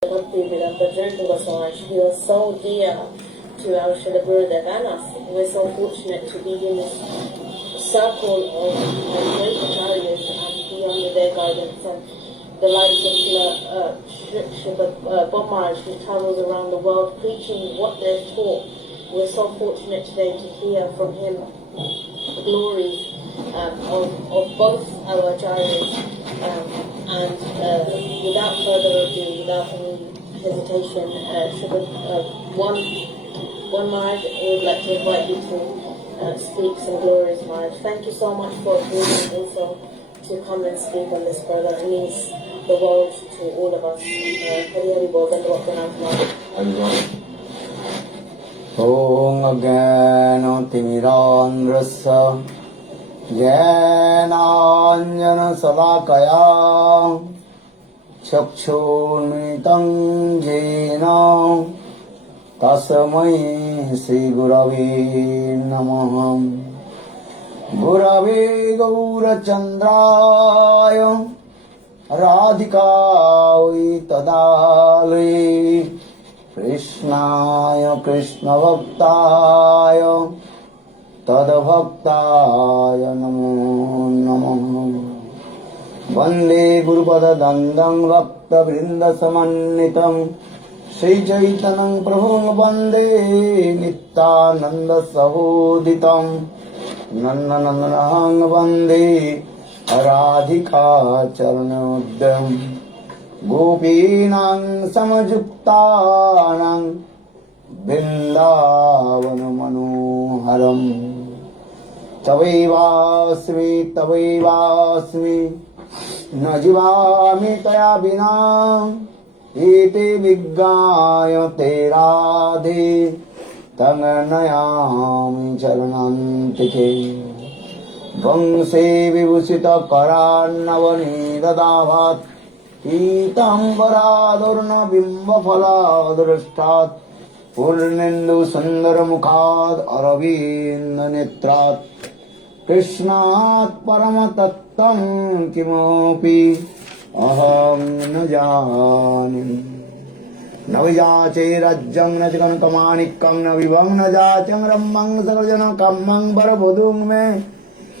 He was so dear to our Srila Gurudev and us. We're so fortunate to be in this circle of great acharyas and be under their guidance. And the likes of Srila Bob Maharaj, who travels around the world preaching what they've taught. We're so fortunate today to hear from him glories of both our acharyas. And without further ado, without any hesitation, one Maharaj, I would like to invite you to speak some glories, Maharaj. Thank you so much for agreeing also to come and speak on this, brother. It means the world to all of us. Hari Hari Bol, Dandavakanath Maharaj. Om Agano Timirandrasa Jnananjana Salakaya Chakshurmitang Jena Tasmai Sri Gurave Namaha Gurave Gaurachandraya Radhikavi Tadalai Krishnaya Krishna Bhaktaya Tadabhaktaya Namo Namo Vande Gurupada Dandam Bhakta Vrinda Samannitam Shri Chaitanam Prabhum Vande Nityananda Sahoditam Nandanang Vande Radhika Charanodam Gopinang Samajuktanang Vrindavan Manoharam Tavaivasmi Najivami Taya Bina Iti Viggaya Terade Tanganayami Charanantike Vangse Vibhusita Karannavani Dadavat Pitambaradurna Bimbafaladrashtat Purnendu Sundaramukhat Aravinda Netrat Krishnat Paramatattam Kimopi Aham Najani Navijache Rajjang Najakanakamanikam Navivang Najachang Rammang Sagarjana Kammang Barabudung Me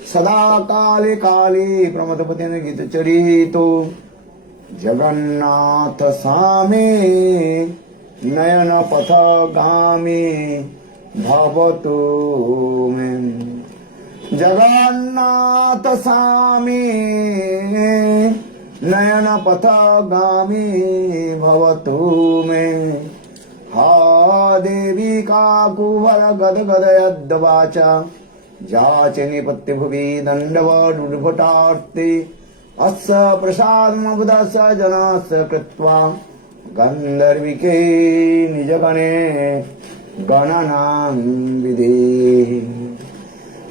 Sada Kali Kali Pramatapatin Gita Charito Jagannath Swami Nayana Pathagami Bhavatu Me Jagannath Swami Nayana Pathagami Bhavatu Me Ha Devi Kakuvara Gadgadayadvacha Jachani Pattibhuvi Dandava Dudbhatarti Assa prasadmabudasa janasa kritva Gandharvike nijagane gananam vidhe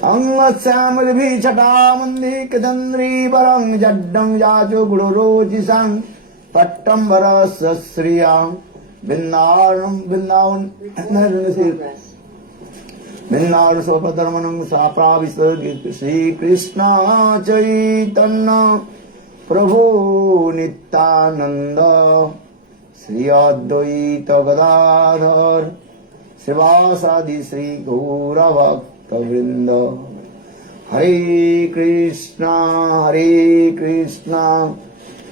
Angasamudbhi chatamandi kadandri barang jaddam jacho gururojisang Pattam varasa sriyam Vrindavan Sopadharmanam Sapravisa Shri Krishna Chaitanya Prabhu Nityananda Sri Advaita Gadadhar Srivasadi Sri Gaura Bhakta Vrinda Hare Krishna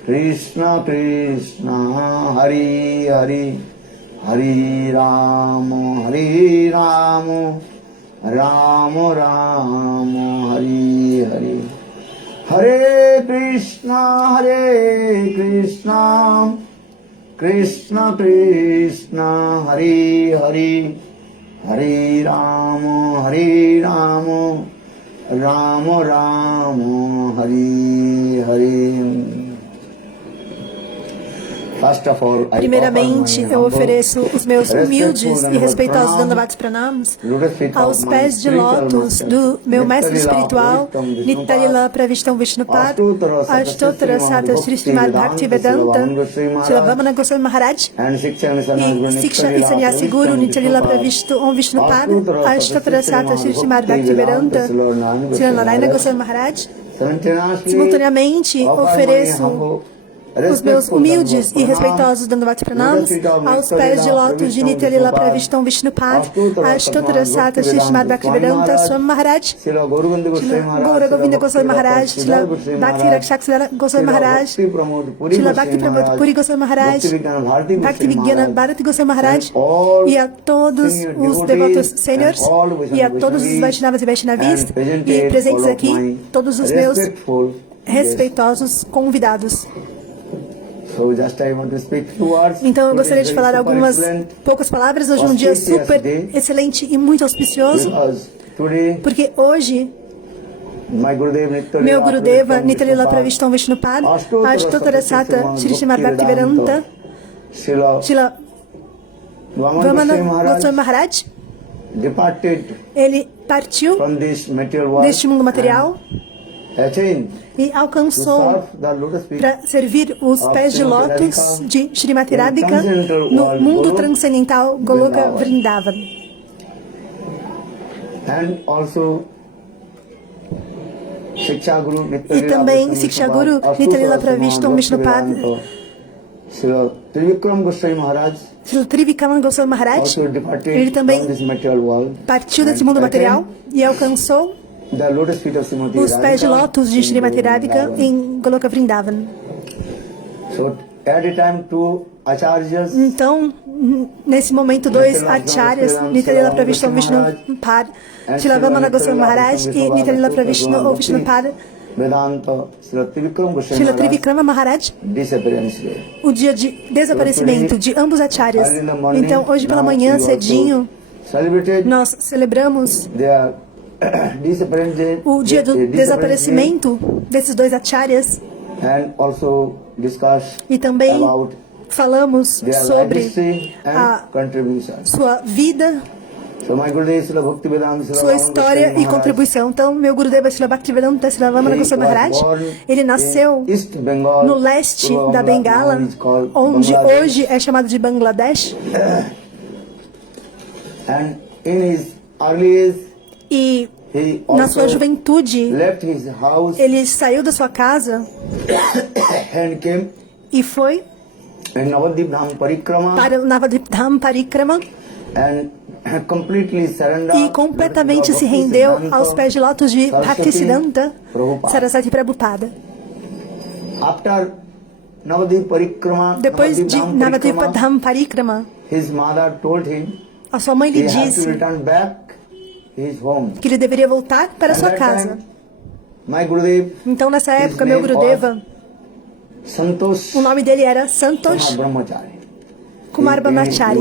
Krishna Krishna Hare Hare Hare Rama Rama Rama Hare Hare Hare Krishna Krishna Krishna Hare Hare Hare Rama Rama Rama Hare Hare. Primeiramente, eu ofereço os meus humildes e respeitosos Dandavats Pranams aos pés de lótus do meu mestre espiritual, Nityananda Pravishtam Vishnupad, Ashtotara Sata Sri Srimad Bhaktivedanta, Srila Vamana Goswami Maharaj, e Siksha e Sannyasi Guru Nityananda Pravishtam Vishnupad, Ashtotara Sata Sri Srimad Bhaktivedanta, Srila Narayana Goswami Maharaj. Simultaneamente, ofereço os meus humildes e respeitosos Dandavats Pranams aos pés de lótus de Nityalila Pravishtam Vishnupad, Ashtotara Sata Shishmad Bhaktivedanta Swami Maharaj, Srila Gaura Govinda Goswami Maharaj, Srila Bhakti Rakshak Goswami Maharaj, Srila Bhakti Pramod Puri Goswami Maharaj, Bhakti Vigyana Bharati Goswami Maharaj, e a todos os devotos sêniores, e a todos os Vaishnavas e Vaishnavis, e presentes aqui, todos os meus respeitosos convidados. Então eu gostaria de falar algumas poucas palavras. Hoje é um dia super excelente e muito auspicioso, porque hoje meu Gurudeva Nityalila Pravishtam Vishnupad, Ashtotara Sata Shri Srimad Bhaktivedanta Srila Vamana Goswami Maharaj, ele partiu deste mundo material e alcançou para servir os pés de lótus de Srimati Radhika no mundo transcendental Goloka Vrindavan. E também Siksha Guru Nityalila Pravishtam Vishnupad Srila Trivikram Goswami Maharaj, ele também partiu desse mundo material e alcançou os pés de lótus de Srimati Radhika em Goloka Vrindavan. Então, nesse momento, dois acharyas, Nityalila Pravishtam Vishnupad, Srila Vamana Goswami Maharaj e Nityalila Pravishtam Vishnupad, Srila Trivikrama Maharaj, o dia de desaparecimento de ambos acharyas. Então, hoje pela manhã, cedinho, nós celebramos o dia do desaparecimento desses dois acharyas e também falamos sobre a sua vida, sua história e contribuição. Então, meu Gurudeva Srila Bhaktivedanta Srila Vamana Goswami Maharaj, ele nasceu no leste da Bengala, onde hoje é chamado de Bangladesh. E na sua juventude, ele saiu da sua casa e foi para o Navadvip Dham Parikrama e completamente se rendeu aos pés de lótus de Bhaktisiddhanta Saraswati Prabhupada. Depois de Navadvip Dham Parikrama, a sua mãe lhe disse que ele deveria voltar para sua casa. Então, nessa época, meu Gurudeva, o nome dele era Santosh Kumar Brahmachari.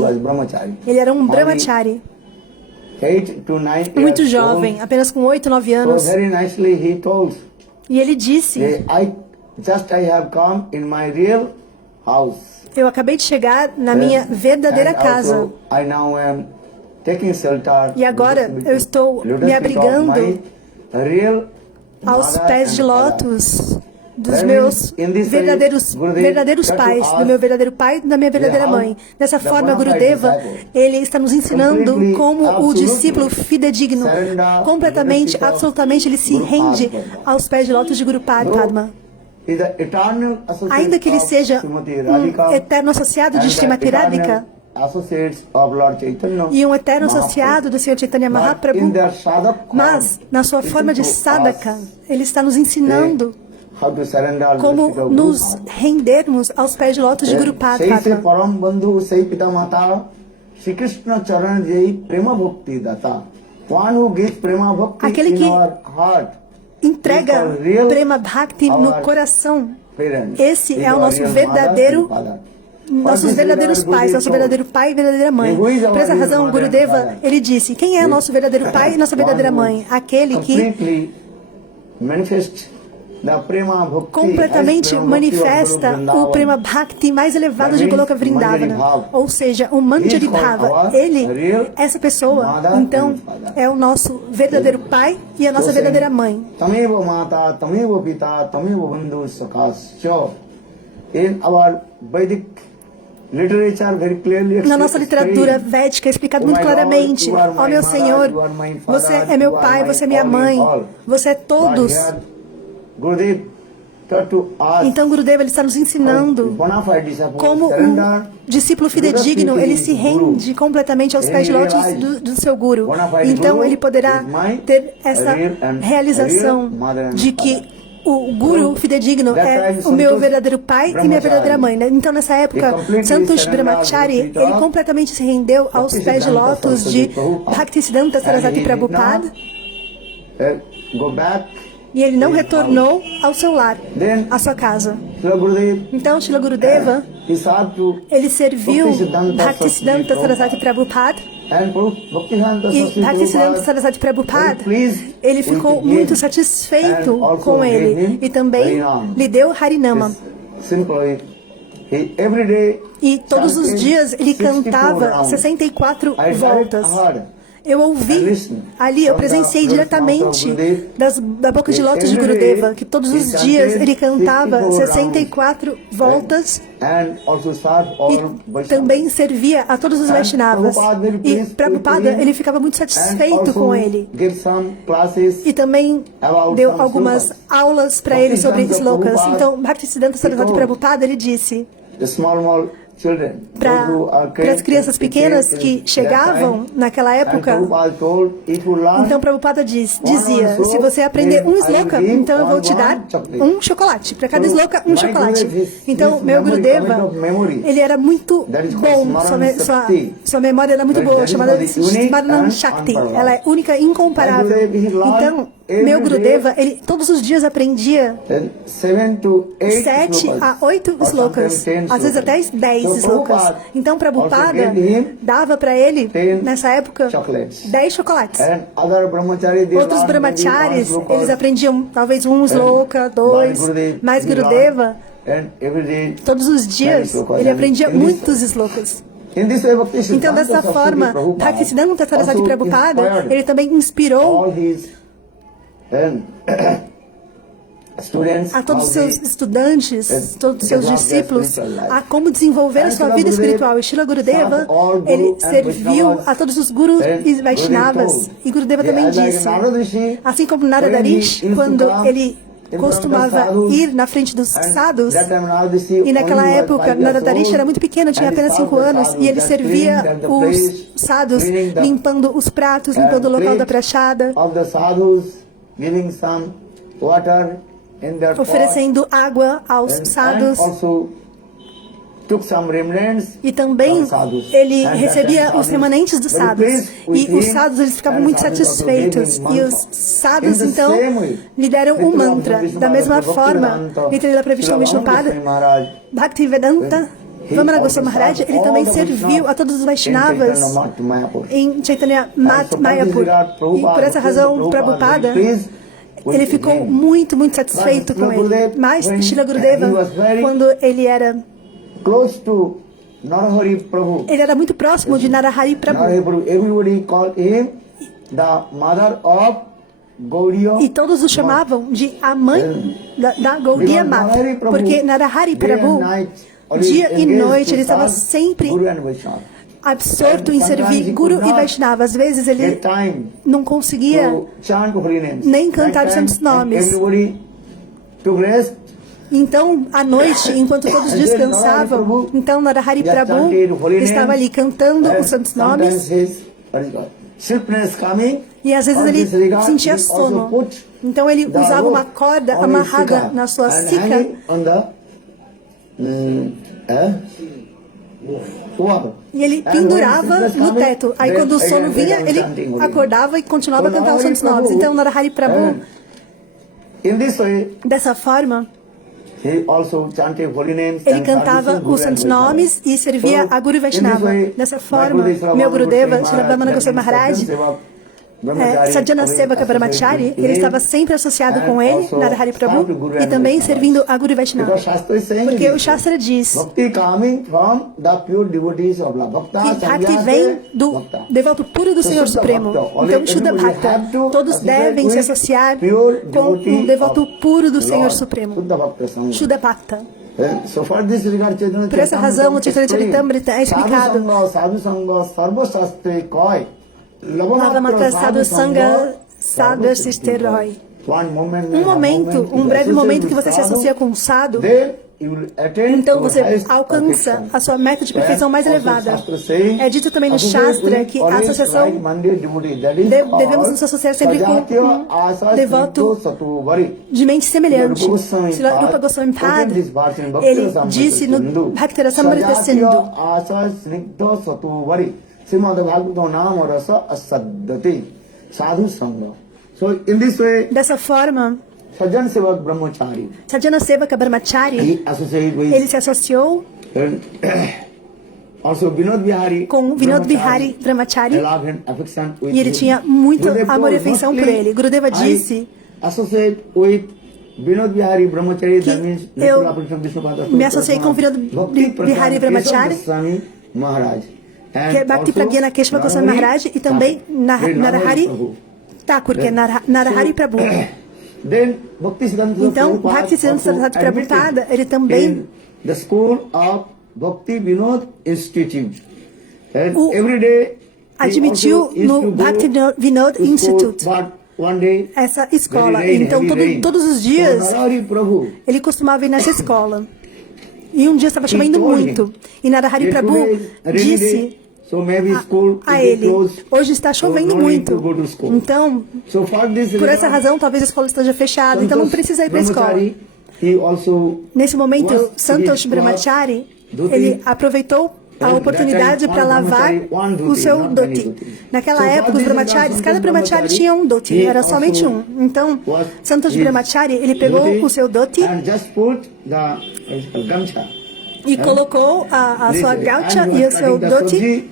Ele era um Brahmachari, muito jovem, apenas com 8, 9 anos. E ele disse: eu acabei de chegar na minha verdadeira casa. E agora eu estou me abrigando aos pés de lótus dos meus verdadeiros pais, do meu verdadeiro pai e da minha verdadeira mãe. Dessa forma, Gurudeva, ele está nos ensinando como o discípulo fidedigno, completamente, absolutamente, ele se rende aos pés de lótus de Guru Padma. Ainda que ele seja um eterno associado de Srimati Radhika e um eterno associado do Sr. Chaitanya Mahaprabhu, mas na sua forma de sadhaka, ele está nos ensinando como nos rendermos aos pés de lótus de Guru Padma. Aquele que entrega Prema Bhakti no coração, esse é o nosso verdadeiro, nossos verdadeiros pais, nosso verdadeiro pai e verdadeira mãe. Por essa razão, Gurudeva, ele disse: quem é nosso verdadeiro pai e nossa verdadeira mãe? Aquele que completamente manifesta o Prema Bhakti mais elevado de Goloka Vrindavana, ou seja, o Manjari Bhava. Ele, essa pessoa, então, é o nosso verdadeiro pai e a nossa verdadeira mãe. Na nossa literatura védica é explicado muito claramente: ó meu Senhor, você é meu pai, você é minha mãe, você é todos. to us. Então, Gurudeva ele está nos ensinando Bona fide disciple como surrender um discípulo fidedigno, ele se rende completamente aos pés de lótus do seu Guru. Então, ele poderá ter essa realização de que o Guru fidedigno é o meu verdadeiro pai e minha verdadeira mãe. Então, nessa época, Santosh Brahmachari, ele completamente se rendeu aos pés de lótus de Bhaktisiddhanta Sarasvati Prabhupada, go back. e ele não retornou ao seu lar, à sua casa. Então, Srila Gurudeva, ele serviu Bhaktisiddhanta Sarasvati Prabhupada, e Bhaktisiddhanta Sarasvati Prabhupada, ele ficou muito satisfeito com ele e também lhe deu Harinama. E todos os dias ele cantava 64 voltas. Eu ouvi ali, eu presenciei diretamente da boca de lótus de Gurudeva, que todos os dias ele cantava 64 voltas e também servia a todos os Vaishnavas. E Prabhupada, ele ficava muito satisfeito com ele. E também deu algumas aulas para ele sobre slokas. Então, Bhaktisiddhanta Sarasvati Prabhupada, ele disse para as crianças pequenas que chegavam naquela época, então Prabhupada dizia, se você aprender um sloka, então eu vou te dar um chocolate, para cada sloka um chocolate. Então meu Gurudeva, ele era muito bom, sua memória era muito boa, chamada Smaranam Shakti, ela é única e incomparável. Então meu Gurudeva, ele todos os dias aprendia 7 a 8 slokas, às vezes até 10 slokas. Então Prabhupada dava para ele, nessa época, 10 chocolates. Outros brahmacharis, eles aprendiam talvez um sloka, 2, mas Gurudeva, todos os dias, ele aprendia muitos slokas. Então, dessa forma, Bhaktisiddhanta Sarasvati Prabhupada, ele também inspirou a todos os seus estudantes, todos os seus discípulos, a como desenvolver a sua vida espiritual. E Srila Gurudeva, ele serviu a todos os gurus e Vaishnavas. E Gurudeva também disse, assim como Narada Rishi, quando ele costumava ir na frente dos sadhus, e naquela época Narada Rishi era muito pequeno, tinha apenas 5 anos, e ele servia os sadhus, limpando os pratos, limpando o local da prachada, oferecendo água aos sadhus, e também ele recebia os remanentes dos sadhus, e os sadhus eles ficavam muito satisfeitos, e os sadhus então lhe deram um mantra. Da mesma forma, Nityalila Pravishna Vishnupada, Bhaktivedanta Vamana Goswami Maharaj, ele também serviu a todos os Vaishnavas em Chaitanya Mat Mayapur, e por essa razão Prabhupada, ele ficou muito satisfeito com ele. Mas Srila Gurudeva, quando ele era muito próximo de Narahari Prabhu, e todos o chamavam de a mãe da Gaudiya Mata, porque Narahari Prabhu, dia e noite, ele estava sempre absorto em servir Guru e Vaishnava. Às vezes ele não conseguia nem cantar os santos nomes. Então, à noite, enquanto todos descansavam, então Narahari Prabhu estava ali cantando os santos nomes, e às vezes ele sentia sono. Então ele usava uma corda amarrada na sua sica, e ele pendurava no teto. Aí quando o sono vinha, ele acordava e continuava a cantar os santos nomes. Então Narahari Prabhu, dessa forma, ele cantava os santos nomes e servia a Guru Vaishnava. Dessa forma, meu Gurudeva, Srila Vamana Goswami Maharaj, Sadhana Sevaka Brahmachari, ele estava sempre associado com ele, Narahari Prabhu, e também servindo a Guru Vaishnava. Porque o Shastra diz que Bhakti vem do devoto puro do Senhor Supremo. Então, Shuddha Bhakta, todos devem se associar com um devoto puro do Senhor Supremo. Shuddha Bhakta. Por essa razão, o Chaitanya Charitamrita é explicado. Lavamata Sadhu Sangha Sadhu Sisteroi. um breve momento que você se associa com um sadhu, então você alcança a sua meta de perfeição mais elevada. É dito também no Shastra que a associação devemos nos associar sempre com um devoto de mente semelhante. Srila Rupa Goswami Pad, ele disse no Bhaktirasamrita Sindhu, dessa forma, Sajjana Sevaka Brahmachari, ele se associou com Vinod Bihari Brahmachari e ele tinha muito amor e afeição por ele. Gurudeva disse que eu me associei com Vinod Bihari Brahmachari, que é Bhakti Pragyana Keshava Goswami Maharaj, e também Narahari Thakur, que é Narahari Prabhu. Então, Bhaktisiddhanta Saraswati Prabhupada, ele também admitiu no Bhakti Vinod Institute essa escola. Então, todos os dias, ele costumava ir nessa escola. E um dia estava chovendo muito. E Narahari Prabhu disse a ele, hoje está chovendo muito, então, por essa razão, talvez a escola esteja fechada, então não precisa ir para a escola. Nesse momento, Santosh Brahmachari, ele aproveitou a oportunidade para lavar o seu dhoti. Naquela época, os brahmacharis, cada brahmachari tinha um dhoti, era somente um. Então, Santosh Brahmachari, ele pegou o seu dhoti e colocou a sua gaucha e o seu dhoti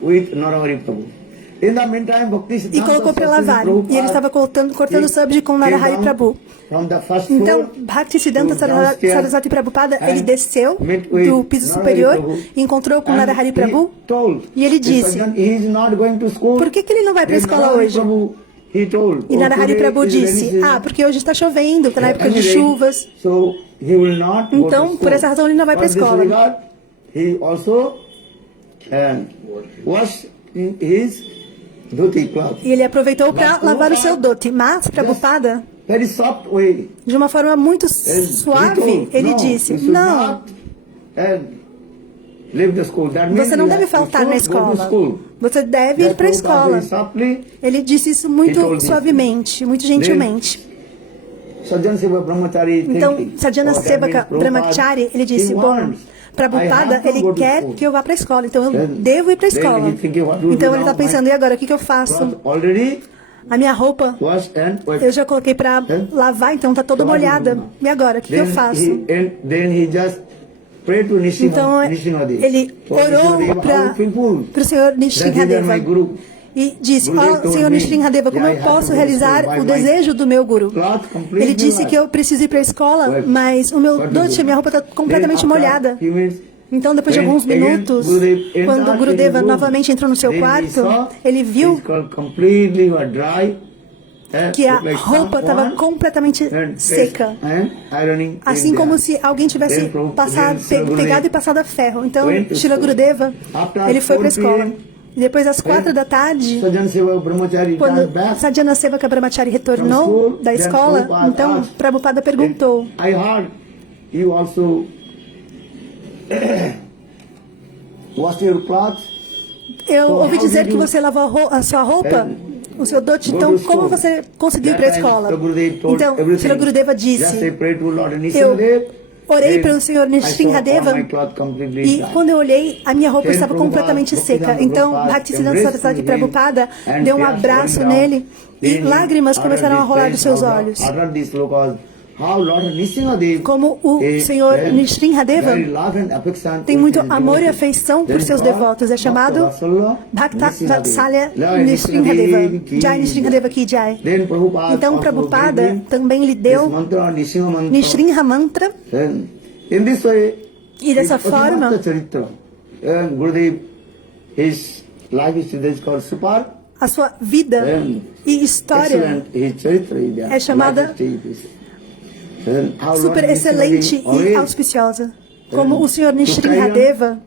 e colocou para lavar. E ele estava cortando o sabji com Narahari Prabhu. Então, Bhaktisiddhanta Saraswati Prabhupada, ele desceu do piso superior e encontrou com Narahari Prabhu e ele disse, por que ele não vai para a escola hoje? E Narahari Prabhu disse, porque hoje está chovendo, está na época de chuvas. Então, por essa razão, ele não vai para a escola. E ele aproveitou para lavar o seu dhoti. Mas, Prabhupada, de uma forma muito suave, ele disse, não, você não deve faltar na escola. Você deve ir para a escola. Ele disse isso muito suavemente, muito gentilmente. Então, Sajjana Sevaka Brahmachari, ele disse, bom, Prabhupada, ele quer que eu vá para a escola, então eu devo ir para a escola. Então ele está pensando, e agora, o que eu faço? A minha roupa, eu já coloquei para lavar, então está toda molhada. E agora, o que eu faço? Então ele orou para o Senhor Nrsimhadeva e disse, Senhor Nrsimhadeva, como eu posso realizar o desejo do meu guru? Ele disse que eu preciso ir para a escola, mas o meu dhoti, a minha roupa está completamente molhada. Então, depois de alguns minutos, quando o Gurudeva novamente entrou no seu quarto, ele viu que a roupa estava completamente seca, assim como se alguém tivesse pegado e passado a ferro. Então, Srila Gurudeva, ele foi para a escola. E depois, às 4 da tarde, quando Sajjana Sevaka Brahmachari retornou da escola, então Prabhupada perguntou, eu ouvi dizer que você lavou a sua roupa, o seu dhoti, então como você conseguiu ir para a escola? Então, Srila Gurudeva disse, eu orei para o Senhor Nrsimhadeva e quando eu olhei, a minha roupa estava completamente seca. Então, Bhaktisiddhanta Saraswati Prabhupada deu um abraço nele e lágrimas começaram a rolar dos seus olhos. Como o Senhor Nrsimhadeva tem muito amor e afeição por seus devotos, é chamado Bhakta Vatsalya Nrsimhadeva. Jai Nrsimhadeva ki Jai. Então Prabhupada também lhe deu Nrsimha Mantra. E dessa forma, a sua vida e história é chamada super excelente e auspiciosa. Como o Senhor Nrsimhadeva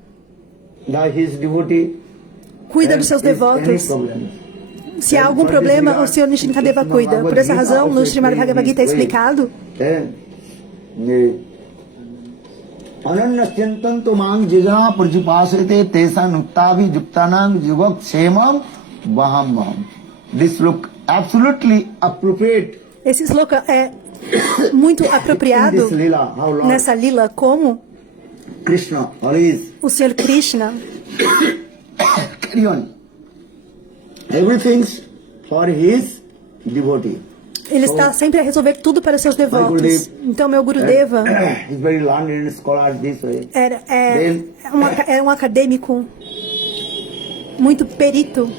cuida dos seus devotos se há algum problema, o Sr. Nishinkadeva cuida. Por essa razão, no Srimad Bhagavad Gita é explicado Ananasyantanto mang jigana prajipasate tesa nuktavi juktanang jugak semam baham baham. This look absolutely appropriate. Esse sloka é muito apropriado nessa lila, como Krishna always o Sr. Krishna carry on. Everything's for his devotee. ele está sempre a resolver tudo para seus devotos. Então, meu Gurudeva He's very learned scholar this way. é um acadêmico muito perito,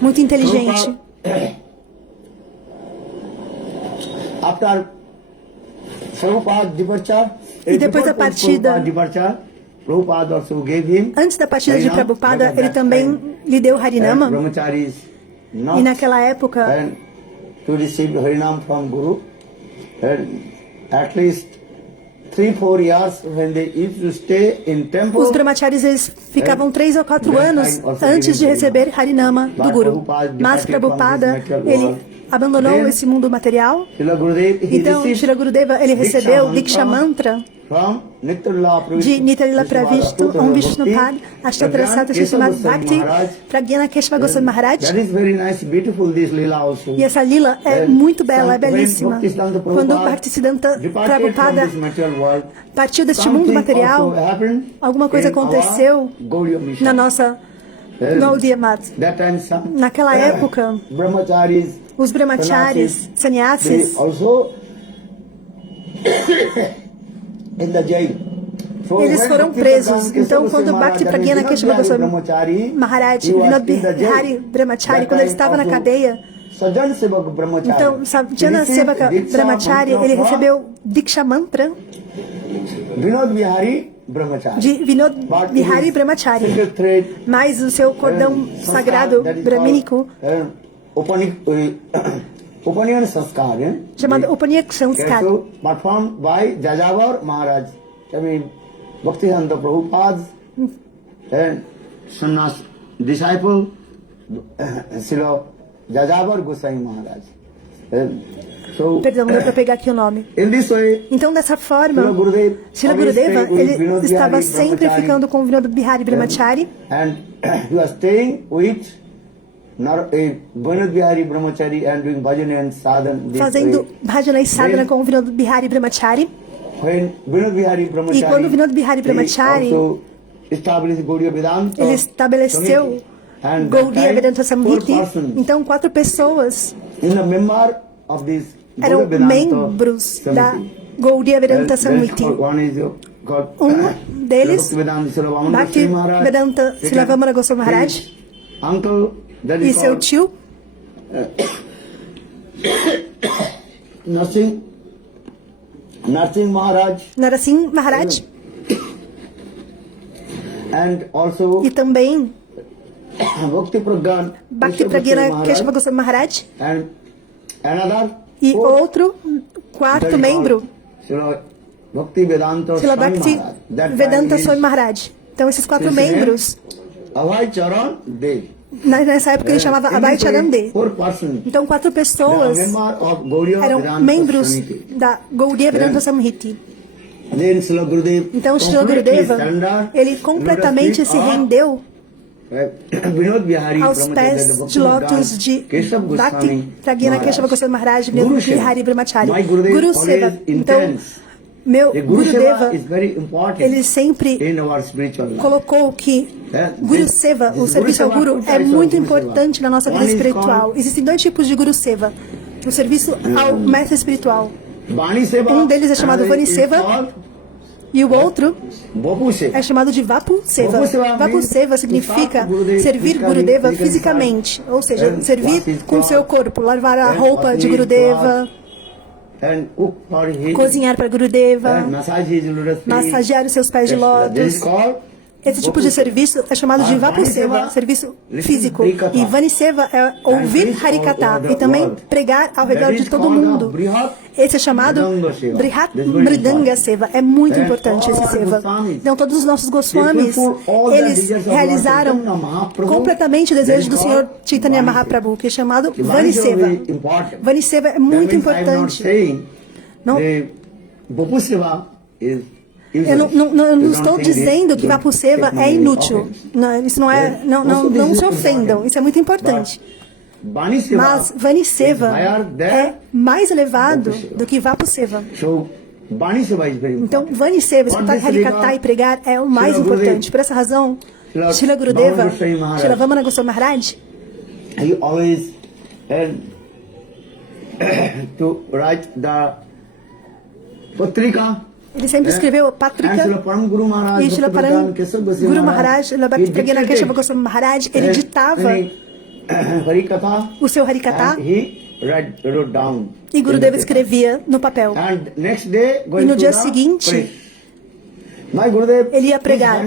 muito inteligente. After Prabhupada departure, E depois da partida, Prabhupada also gave him antes da partida de Prabhupada, ele também lhe deu Harinama. brahmacharis not E naquela época, to receive Harinam from Guru. At least 3-4 years when they used to stay in temple. os brahmacharis eles ficavam 3 ou 4 anos antes de receber Harinama do Guru. Mas Prabhupada, ele abandonou esse mundo material. Então, Srila Gurudeva, ele recebeu Diksha Mantra de Nityalila Pravishtu Om Vishnupad Ashtatrasata Srimad Bhakti Pragyana Keshava Goswami Maharaj. E essa lila é muito bela, é belíssima. Quando Bhaktisiddhanta Prabhupada partiu deste mundo material, alguma coisa aconteceu na nossa Gaudiya Mat. Naquela época, os brahmacharis, sannyasis, eles foram presos. Então, quando Bhakti Pragyana Keshava Goswami Maharaj, Vinod Bihari Brahmachari, quando ele estava na cadeia, então, Sadhana Sevaka Brahmachari, ele recebeu Diksha Mantra de Vinod Bihari Brahmachari. Mas o seu cordão sagrado bramínico, chamado Upaniyak Sanskar, performed by Jajavar Maharaj. I mean, Bhaktisiddhanta Prabhupada's sannyas disciple, Srila Jajavar Goswami Maharaj. Perdão, não deu para pegar aqui o nome. In this way, então, dessa forma, Srila Gurudeva, ele estava sempre ficando com Vinod Bihari Brahmachari. And he was staying with Vinod Bihari Brahmachari and doing bhajana and sadhana. Fazendo bhajana e sadhana com Vinod Bihari Brahmachari. When Vinod Bihari Brahmachari, e quando Vinod Bihari Brahmachari, ele estabeleceu Gaudiya Vedanta Samhiti. Então, 4 pessoas eram membros da Gaudiya Vedanta Samhiti. Um deles, Bhakti Vedanta Silavamana Goswami Maharaj, e seu tio, Narasimha Maharaj, e também Bhakti Pragyana Keshava Goswami Maharaj, e outro, 4º membro, Srila Bhakti Vedanta Swami Maharaj. Então, esses 4 membros, nessa época ele chamava Abhay Charan De. Então, 4 pessoas eram membros da Gaudiya Vedanta Samhiti. Então, Srila Gurudeva, ele completamente se rendeu aos pés de lótus de Bhakti Pragyana Keshava Goswami Maharaj, Vinod Bihari Brahmachari. Guru Seva. Então, meu Gurudeva, ele sempre colocou que Guru Seva, o serviço ao Guru, é muito importante na nossa vida espiritual. Existem 2 tipos de Guru Seva: o serviço ao mestre espiritual. Um deles é chamado Vani Seva e o outro é chamado de Vapu Seva. Vapu Seva significa servir Gurudeva fisicamente, ou seja, servir com seu corpo, lavar a roupa de Gurudeva, cozinhar para Gurudeva, massagear os seus pés de lótus. Esse tipo de serviço é chamado de Vapuseva, serviço físico. E Vaniseva é ouvir Harikata e também pregar ao redor de todo mundo. Esse é chamado Brihat Mridanga Seva. É muito importante esse Seva. Então, todos os nossos Goswamis, eles realizaram completamente o desejo do Senhor Chaitanya Mahaprabhu, que é chamado Vaniseva. Vaniseva é muito importante. Não, eu não estou dizendo que Vapuseva é inútil. Não, isso não se ofendam. Isso é muito importante. Mas Vaniseva é mais elevado do que Vapuseva. Então, Vaniseva, escutar Harikata e pregar é o mais importante. Por essa razão, Srila Gurudeva, Srila Vamana Goswami Maharaj, he always had to write the Patrika. ele sempre escreveu Patrika, e Srila Param Guru Maharaj, Srila Bhakti Pragyana Keshava Goswami Maharaj, ele ditava o seu Harikata e Gurudeva escrevia no papel. E no dia seguinte, ele ia pregar.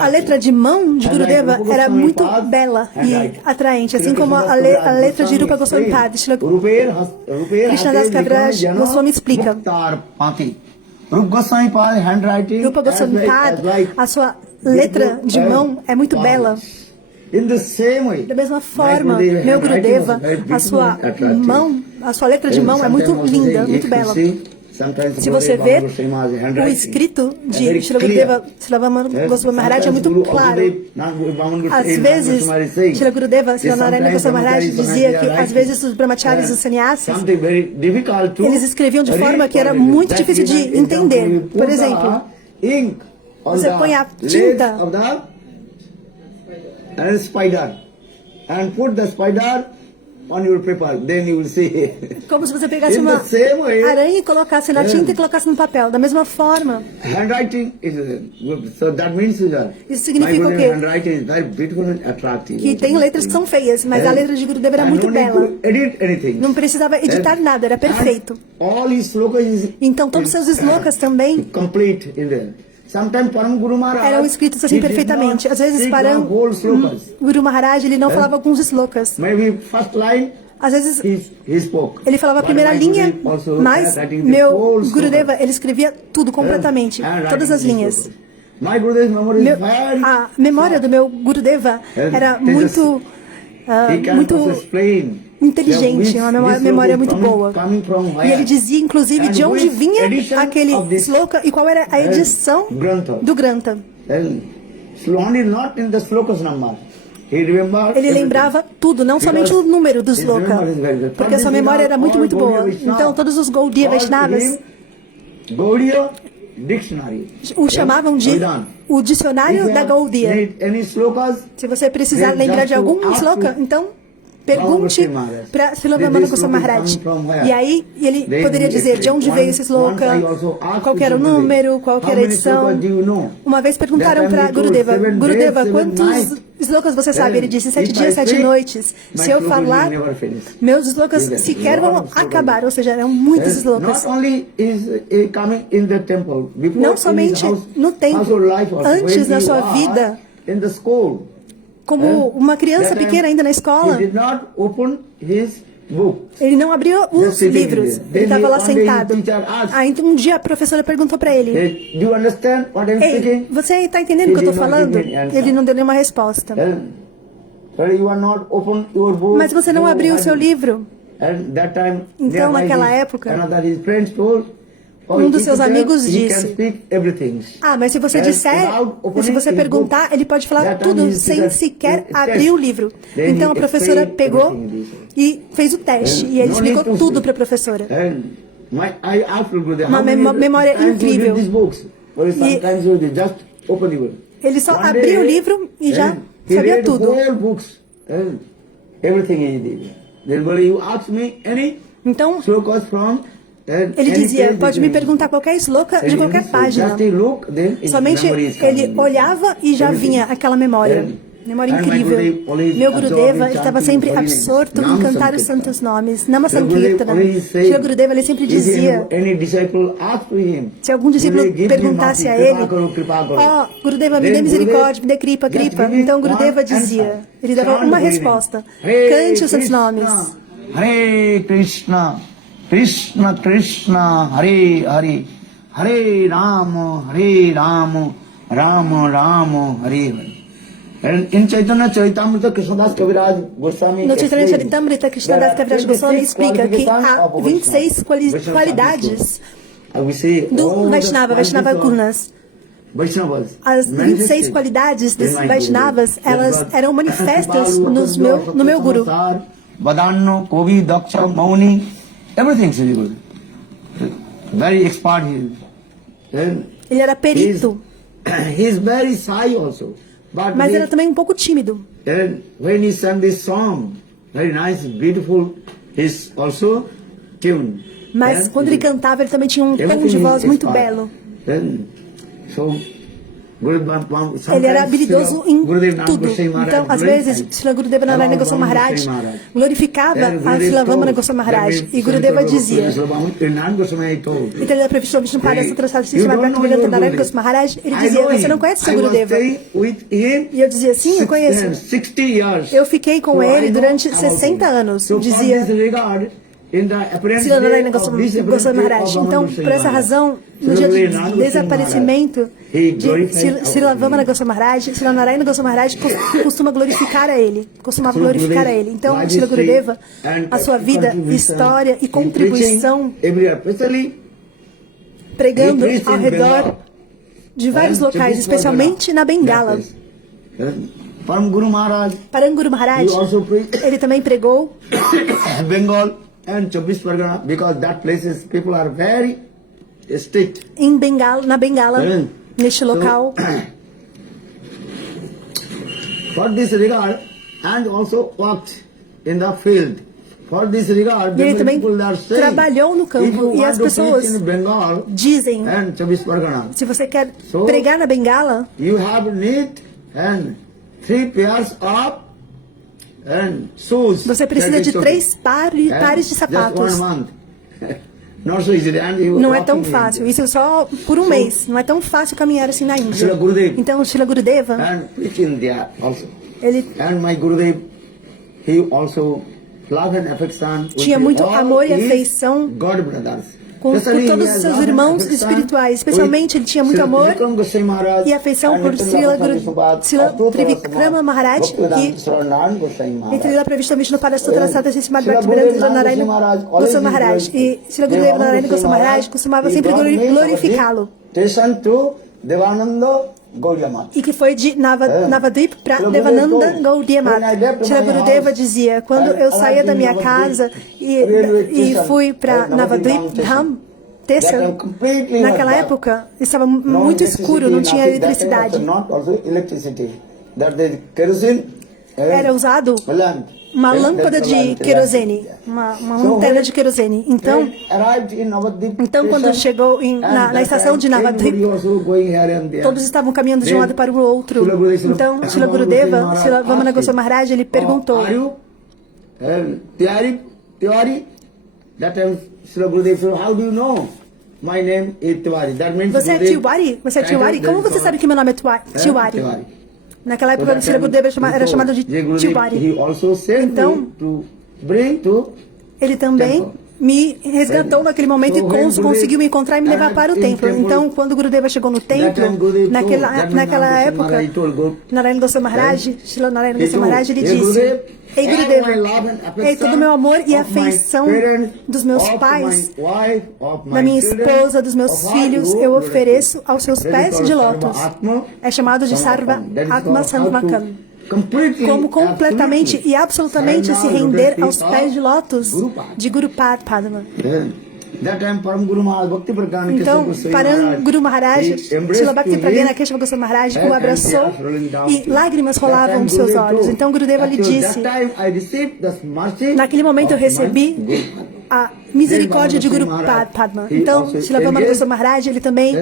A letra de mão de Gurudeva era muito bela e atraente, assim como a letra de Rupa Goswami Pad. Krishnadas Kaviraj Goswami explica. Rupa Goswami Pad, a sua letra de mão é muito bela. Da mesma forma, meu Gurudeva, a sua letra de mão é muito linda, muito bela. Se você ver, o escrito de Srila Gurudeva, Srila Vamana Goswami Maharaj é muito claro. Às vezes, Srila Gurudeva, Srila Narayana Goswami Maharaj dizia que às vezes os brahmacharis e os sannyasis, eles escreviam de forma que era muito difícil de entender. Por exemplo, você põe a tinta on your paper, then you will see. Como se você pegasse uma aranha e colocasse na tinta e colocasse no papel. Da mesma forma. Handwriting is so that means isso significa o quê? Handwriting is very beautiful and attractive. Que tem letras que são feias, mas a letra de Gurudeva era muito bela. Não precisava editar nada, era perfeito. Então todos os seus slokas também complete in there. Eram escritos assim perfeitamente. Às vezes, Param Guru Maharaj, ele não falava alguns slokas. Às vezes, ele falava a primeira linha, mas meu Gurudeva, ele escrevia tudo completamente, todas as linhas. A memória do meu Gurudeva era muito inteligente, uma memória muito boa. E ele dizia, inclusive, de onde vinha aquele sloka e qual era a edição do Grantha. Ele lembrava tudo, não somente o número do sloka, porque a sua memória era muito, muito boa. Então, todos os Gaudiya Vaishnavas o chamavam de o dicionário da Gaudiya. Se você precisar lembrar de algum sloka, então pergunte para Srila Vamana Goswami Maharaj. E aí ele poderia dizer de onde veio esse sloka, qual era o número, qual era a edição. Uma vez perguntaram para Gurudeva, Gurudeva, quantos slokas você sabe? Ele disse 7 dias, 7 noites. Se eu falar, meus slokas sequer vão acabar, ou seja, eram muitos slokas. Não somente no templo, antes na sua vida, como uma criança pequena ainda na escola, ele não abriu os livros, ele estava lá sentado. Então um dia a professora perguntou para ele, ei, você está entendendo o que eu estou falando? Ele não deu nenhuma resposta. Mas você não abriu o seu livro. Então naquela época, um dos seus amigos disse, mas se você disser, ou se você perguntar, ele pode falar tudo sem sequer abrir o livro. Então a professora pegou e fez o teste, e ele explicou tudo para a professora. Uma memória incrível. E ele só abriu o livro e já sabia tudo. Então, ele dizia, pode me perguntar qualquer sloka de qualquer página. Somente ele olhava e já vinha aquela memória. memória incrível. Meu Gurudeva estava sempre absorto em cantar os santos nomes, Nama Sankirtana. Shri Gurudeva ele sempre dizia, se algum discípulo perguntasse a ele, Gurudeva, me dê misericórdia, me dê kripa, kripa. Então Gurudeva dizia, ele dava uma resposta, cante os santos nomes. Hare Krishna, Krishna Krishna, Hare Hare, Hare Rama, Rama Rama, Hare Hare. And in Chaitanya Charitamrita, Krishnadas Kaviraj Goswami No Chaitanya Charitamrita, Krishnadas Kaviraj Goswami explica que há 26 qualidades do Vaishnava, Vaishnava Gunas. As 26 qualidades dos Vaishnavas, elas eram manifestas no meu Guru. Vadanno, Kovi, Daksha, Mauni, everything is good. Very expert he is. Ele era perito, He is very shy also. But mas era também um pouco tímido. and when he sang this song, very nice, beautiful, is also tune. Mas quando ele cantava, ele também tinha um tom de voz muito belo. Ele era habilidoso em tudo. Então, às vezes, Srila Gurudeva Narayana Goswami Maharaj glorificava a Srila Vamana Goswami Maharaj. E Gurudeva dizia, então ele era previsto Vishnu Pada Sutrasada Sistema Bhaktivedanta Narayana Goswami Maharaj. Ele dizia, você não conhece o Sr. Gurudeva? E eu dizia, sim, eu conheço. Eu fiquei com ele durante 60 anos, dizia Srila Narayana Goswami Maharaj. Então, por essa razão, no dia do desaparecimento de Srila Vamana Goswami Maharaj, Srila Narayana Goswami Maharaj costuma glorificar a ele, costumava glorificar a ele. Então, Srila Gurudeva, a sua vida, história e contribuição, pregando ao redor de vários locais, especialmente na Bengala. Paranguru Maharaj, ele também pregou Bengal and Chabis Pargana, because that places people are very strict. Em Bengala, na Bengala, neste local. For this regard, and also worked in the field. For this regard, E ele também people are saying, trabalhou no campo e as pessoas dizem, and Chabis Pargana, se você quer pregar na Bengala, you have need and 3 pairs of and shoes. Você precisa de 3 pares de sapatos. Não é tão fácil. Isso só por um mês. Não é tão fácil caminhar assim na Índia. Então, Srila Gurudeva, ele tinha muito amor e afeição por todos os seus irmãos espirituais. Especialmente, ele tinha muito amor e afeição por Srila Trivikrama Maharaj e Srila Pravishta Vishnu Pada Sutrasada Sistema Bhaktivedanta Narayana Goswami Maharaj. E Srila Gurudeva Narayana Goswami Maharaj costumava sempre glorificá-lo. E que foi de Navadvip para Devananda Gaudiya Mata. Srila Gurudeva dizia, quando eu saía da minha casa e fui para Navadvip Dham, Tessa, naquela época estava muito escuro, não tinha eletricidade. Era usado uma lâmpada de querosene, uma lanterna de querosene. Então quando chegou na estação de Navadvip, todos estavam caminhando de um lado para o outro. Então, Srila Gurudeva, Srila Vamana Goswami Maharaj, ele perguntou, você é Tiwari? Você é Tiwari? Como você sabe que meu nome é Tiwari? Naquela época, Srila Gurudeva era chamado de Tiwari. Então, ele também me resgatou naquele momento e conseguiu me encontrar e me levar para o templo. Então, quando o Gurudeva chegou no templo, naquela época, Narayana Goswami Maharaj, Srila Narayana Goswami Maharaj, ele disse, ei Gurudeva, ei todo o meu amor e afeição dos meus pais, da minha esposa, dos meus filhos, eu ofereço aos seus pés de lótus. É chamado de Sarva Atma Sammakam. Como completamente e absolutamente se render aos pés de lótus de Guru Padma. Então, Paranguru Maharaj, Srila Bhakti Pragyana Keshava Goswami Maharaj o abraçou e lágrimas rolavam dos seus olhos. Então, Gurudeva lhe disse, naquele momento eu recebi a misericórdia de Guru Padma. Então, Srila Vamana Goswami Maharaj, ele também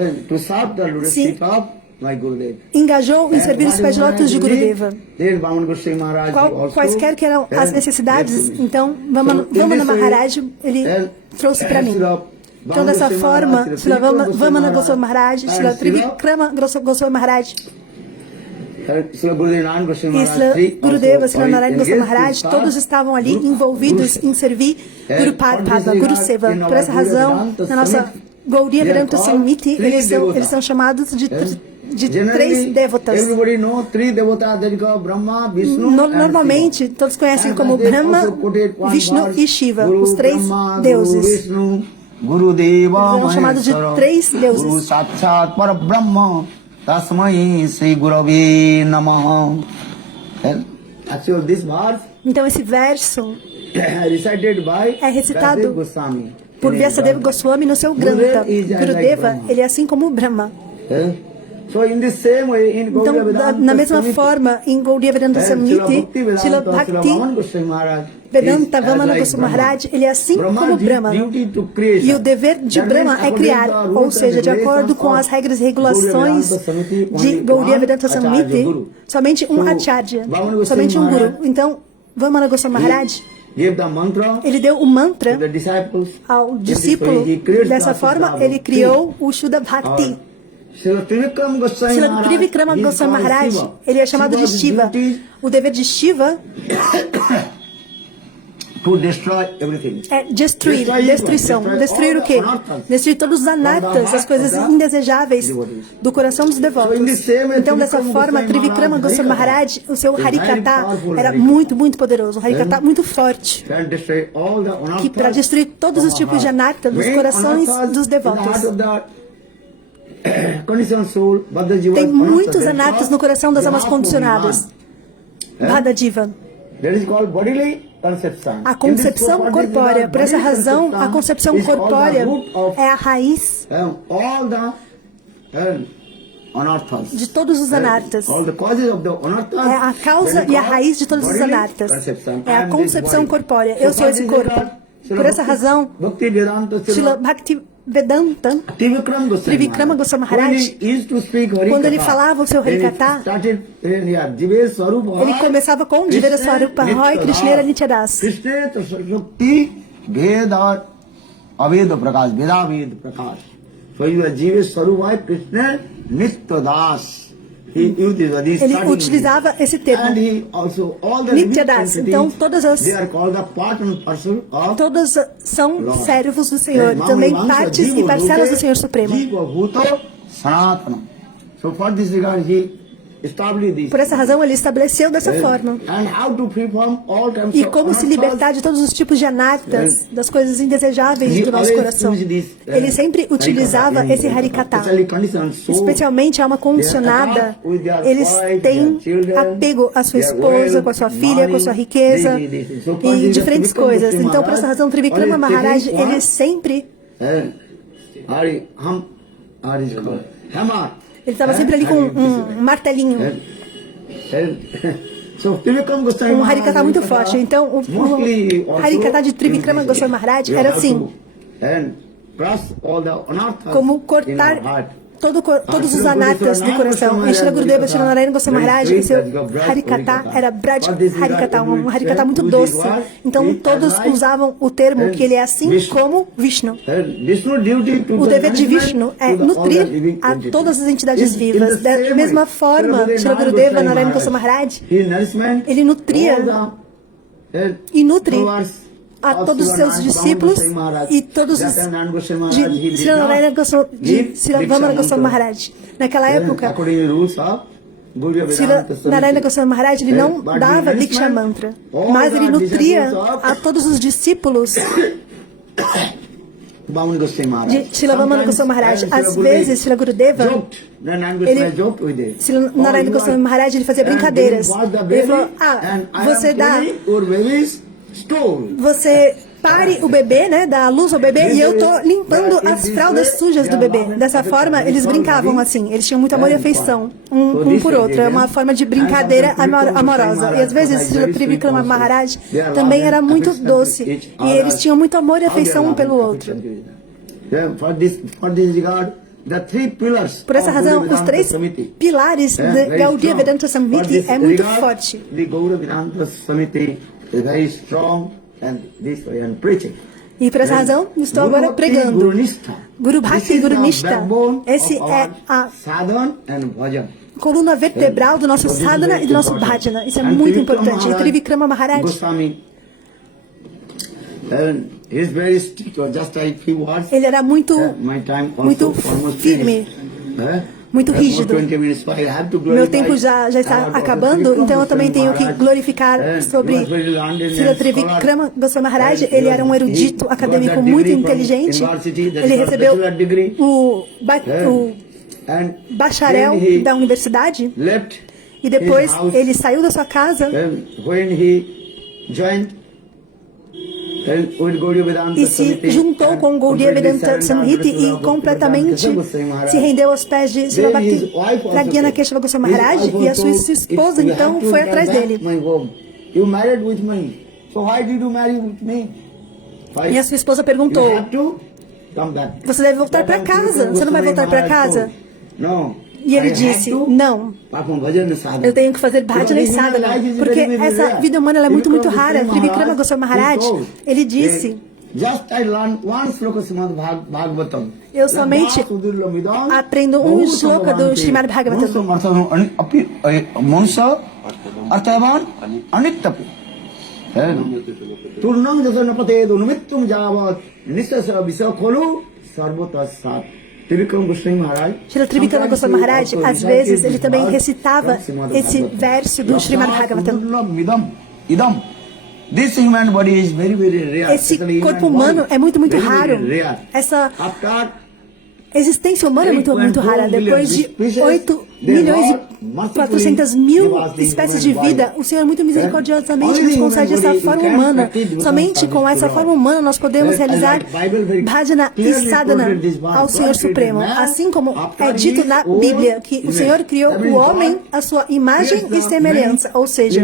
se my Gurudev. engajou em servir os pés de lótus de Gurudeva. Then Vamana Goswami Maharaj also, Quaisquer que eram as necessidades, então Vamana Maharaj, ele trouxe para mim. Então, dessa forma, Srila Vamana Goswami Maharaj, Srila Trivikrama Goswami Maharaj, e Srila Gurudeva, Srila Narayana Goswami Maharaj, todos estavam ali envolvidos em servir Guru Padma, Guru Seva. Por essa razão, na nossa Gaudiya Vedanta Samiti, eles são chamados de três devotas. Normalmente, todos conhecem como Brahma, Vishnu e Shiva, os três deuses. Eles são chamados de três deuses. Tasmai Sri Gurave Namaha. Então esse verso é recitado Goswami por Vyasadeva Goswami no seu Granta. Gurudeva, ele é assim como o Brahma. Então, na mesma forma, em Gaudiya Vedanta Samiti, Srila Bhakti Vedanta Vamana Goswami Maharaj, ele é assim como Brahma. E o dever de Brahma é criar, ou seja, de acordo com as regras e regulações de Gaudiya Vedanta Samiti, somente um Acharya, somente um Guru. Então, Vamana Goswami Maharaj, ele deu o mantra ao discípulo. Dessa forma, ele criou o Shuddha Bhakti. Srila Trivikrama Goswami Maharaj, ele é chamado de Shiva. O dever de Shiva é destruição. Destruir o quê? Destruir todos os anartas, as coisas indesejáveis do coração dos devotos. Então, dessa forma, Trivikrama Goswami Maharaj, o seu Harikata era muito, muito poderoso, um Harikata muito forte, que para destruir todos os tipos de anarta dos corações dos devotos. Tem muitos anartas no coração das almas condicionadas. Bhadajiva. A concepção corpórea. Por essa razão, a concepção corpórea é a raiz de todos os anartas. É a causa e a raiz de todos os anartas. É a concepção corpórea. Eu sou esse corpo. Por essa razão, Srila Bhakti Vedanta, Trivikrama Goswami Maharaj, quando ele falava o seu Harikata, ele começava com Jivera Swarupa Roy Krishnera Nityadas. Aveda Prakash, Vedaved Prakash. So you are Jiva Swarupa Krishna Nityadas. Ele utilizava esse termo, Nityadas. Então, todas são servos do Senhor, também partes e parcelas do Senhor Supremo. Por essa razão, ele estabeleceu dessa forma. E como se libertar de todos os tipos de anartas, das coisas indesejáveis do nosso coração. Ele sempre utilizava esse Harikata. Especialmente a alma condicionada, eles têm apego à sua esposa, com a sua filha, com a sua riqueza e diferentes coisas. Então, por essa razão, Trivikrama Maharaj, ele sempre... Ele estava sempre ali com um martelinho. Um Harikata muito forte. Então, o Harikata de Trivikrama Goswami Maharaj era assim: como cortar todos os anartas do coração. E Srila Gurudeva, Srila Narayana Goswami Maharaj, e seu Harikata era Braj Harikata, um Harikata muito doce. Então todos usavam o termo que ele é assim como Vishnu. O dever de Vishnu é nutrir a todas as entidades vivas. Da mesma forma, Srila Gurudeva, Narayana Goswami Maharaj, ele nutria e nutre a todos os seus discípulos e todos os de Srila Vamana Goswami Maharaj. Naquela época, Srila Narayana Goswami Maharaj, ele não dava Diksha Mantra, mas ele nutria a todos os discípulos de Srila Vamana Goswami Maharaj. Às vezes, Srila Gurudeva, Srila Narayana Goswami Maharaj, ele fazia brincadeiras. Ele falou: você pare o bebê, né, dá a luz ao bebê, e eu estou limpando as fraldas sujas do bebê. Dessa forma, eles brincavam assim. Eles tinham muito amor e afeição um por outro. É uma forma de brincadeira amorosa. E às vezes, Srila Trivikrama Maharaj também era muito doce. E eles tinham muito amor e afeição um pelo outro. the three pillars Por essa of razão, Gaudiya os Vedanta 3 Samiti. pilares da Very Gaudiya strong. Vedanta For Samiti this é muito regard, forte. The Gaudiya Vedanta Samiti is very strong and this way and preaching. E por essa razão, estou agora pregando. Guru Bhakti e Guru Nishtha. Esse é a coluna vertebral do nosso sadhana e do nosso bhajana. Isso é muito importante. E Trivikrama Maharaj, ele era muito firme, muito rígido. Meu tempo já está acabando, então eu também tenho que glorificar sobre Srila Trivikrama Goswami Maharaj. Ele era um erudito acadêmico muito inteligente. Ele recebeu o bacharel da universidade e depois ele saiu da sua casa e se juntou com Gaudiya Vedanta Samhiti e completamente se rendeu aos pés de Srila Bhakti Pragyana Keshava Goswami Maharaj, e a sua esposa então foi atrás dele. E a sua esposa perguntou: você deve voltar para casa, você não vai voltar para casa? E ele disse: não, eu tenho que fazer bhajana e sadhana, porque essa vida humana ela é muito rara. Trivikrama Goswami Maharaj, ele disse: eu somente aprendo um shloka do Srimad Bhagavatam. Srila Trivikrama Goswami Maharaj, às vezes, ele também recitava esse verso do Srimad Bhagavatam. Esse corpo humano é muito raro. Essa existência humana é muito rara. Depois de 8.400.000 espécies de vida, o Senhor muito misericordiosamente nos concede essa forma humana. Somente com essa forma humana nós podemos realizar bhajana e sadhana ao Senhor Supremo. Assim como é dito na Bíblia, que o Senhor criou o homem à sua imagem e semelhança. Ou seja,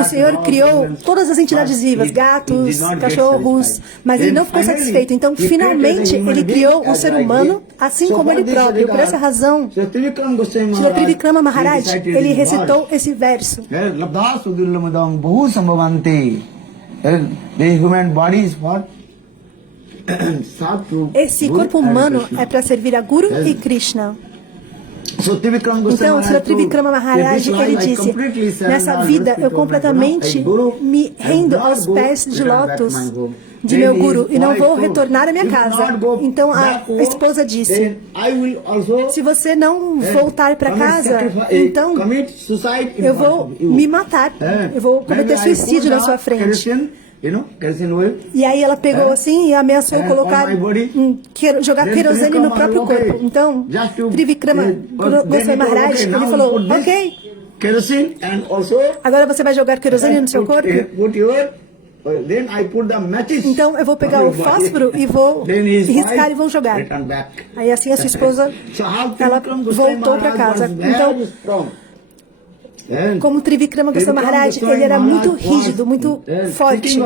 o Senhor criou todas as entidades vivas, gatos, cachorros, mas Ele não ficou satisfeito. Então, finalmente, Ele criou o ser humano assim como ele próprio. Por essa razão, Srila Trivikrama Maharaj, ele recitou esse verso. Esse corpo humano é para servir a Guru e Krishna. Então, Srila Trivikrama Maharaj, ele disse: nessa vida eu completamente me rendo aos pés de lótus de meu Guru e não vou retornar à minha casa. Então a esposa disse: se você não voltar para casa, então eu vou me matar, eu vou cometer suicídio na sua frente. E aí ela pegou assim e ameaçou colocar jogar querosene no próprio corpo. Então Trivikrama Goswami Maharaj, ele falou: ok, agora você vai jogar querosene no seu corpo? Então eu vou pegar o fósforo e vou riscar e vou jogar. Aí assim a sua esposa, ela voltou para casa. Então, como Trivikrama Goswami Maharaj, ele era muito rígido, muito forte.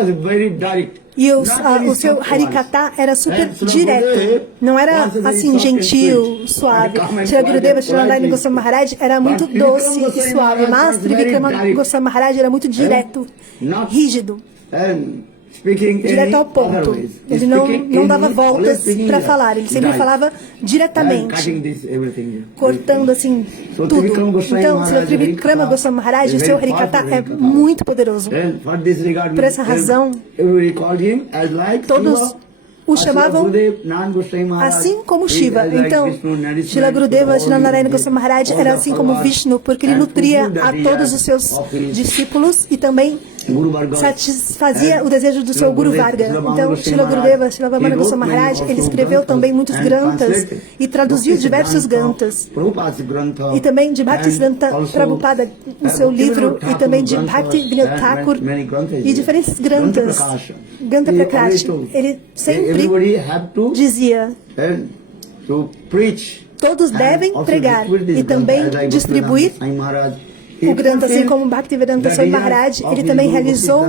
E o seu Harikata era super direto. Não era assim gentil, suave. Srila Gurudeva, Srila Narayana Goswami Maharaj era muito doce e suave. Mas Trivikrama Goswami Maharaj era muito direto, rígido, direto ao ponto. Ele não dava voltas para falar, ele sempre falava diretamente, cortando assim tudo. Então, Srila Trivikrama Goswami Maharaj, o seu Harikata é muito poderoso. Por essa razão, todos o chamavam assim como Shiva. Então, Srila Gurudeva, Srila Narayana Goswami Maharaj era assim como Vishnu, porque ele nutria a todos os seus discípulos e também satisfazia o desejo do seu Guru Varga. Então, Srila Gurudeva, Srila Vamana Goswami Maharaj, ele escreveu também muitos granthas e traduziu diversos granthas. E também de Bhaktisiddhanta Prabhupada, no seu livro, e também de Bhakti Vinod Thakur e diferentes granthas. Ganta Prakati, ele sempre dizia: todos devem pregar e também distribuir o Granta, assim como Bhaktivedanta Swami Maharaj, ele também realizou